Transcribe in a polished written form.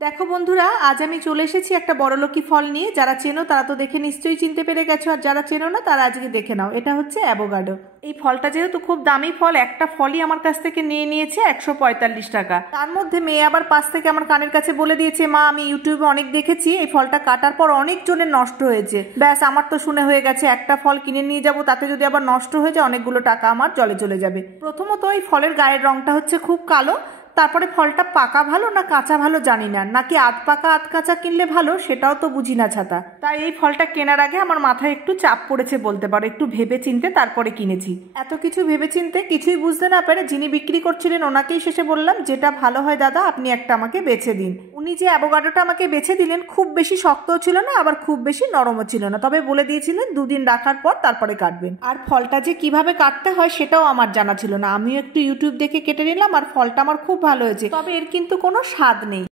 দেখো বন্ধুরা, আজ আমি চলে এসেছি একটা বড়লোকি ফল নিয়ে। যারা চেনো তারা তো দেখে নিশ্চয়ই চিনতে পেরে গেছো, আর যারা চেনো না তারা আজকে দেখে নাও। এটা হচ্ছে অ্যাভোকাডো। এই ফলটা যেহেতু খুব দামি ফল, একটা ফলই আমার কাছ থেকে নিয়ে নিয়েছে 145 টাকা। তার মধ্যে মেয়ে আবার পাশ থেকে আমার কানের কাছে বলে দিয়েছে, মা আমি ইউটিউবে অনেক দেখেছি এই ফলটা কাটার পর অনেক জনের নষ্ট হয়েছে। ব্যাস, আমার তো শুনে হয়ে গেছে একটা ফল কিনে নিয়ে যাব, তাতে যদি আবার নষ্ট হয়ে যায় অনেকগুলো টাকা আমার জলে চলে যাবে। প্রথমত এই ফলের গায়ের রংটা হচ্ছে খুব কালো। তারপরে ফলটা পাকা ভালো না কাঁচা ভালো জানি না, নাকি আধ পাকা আধ কাঁচা কিনলে ভালো সেটাও তো বুঝি না ছাতা। তাই এই ফলটা কেনার আগে আমার মাথায় একটু চাপ পড়েছে বলতে পারো, একটু ভেবে চিনতে তারপরে কিনেছি। এত কিছু ভেবে চিনতে কিছুই বুঝতে না পেরে যিনি বিক্রি করছিলেন ওনাকেই শেষে বললাম, যেটা ভালো হয় দাদা আপনি একটা আমাকে বেছে দিন। উনি যে অ্যাভোকাডোটা আমাকে বেছে দিলেন খুব বেশি শক্তও ছিল না আবার খুব বেশি নরমও ছিল না, তবে বলে দিয়েছিলেন 2 দিন রাখার পর তারপরে কাটবেন। আর ফলটা যে কিভাবে কাটতে হয় সেটাও আমার জানা ছিল না, আমিও একটু ইউটিউব দেখে কেটে নিলাম আর ফলটা আমার খুব ভালো হয়েছে, তবে এর কিন্তু কোনো স্বাদ নেই।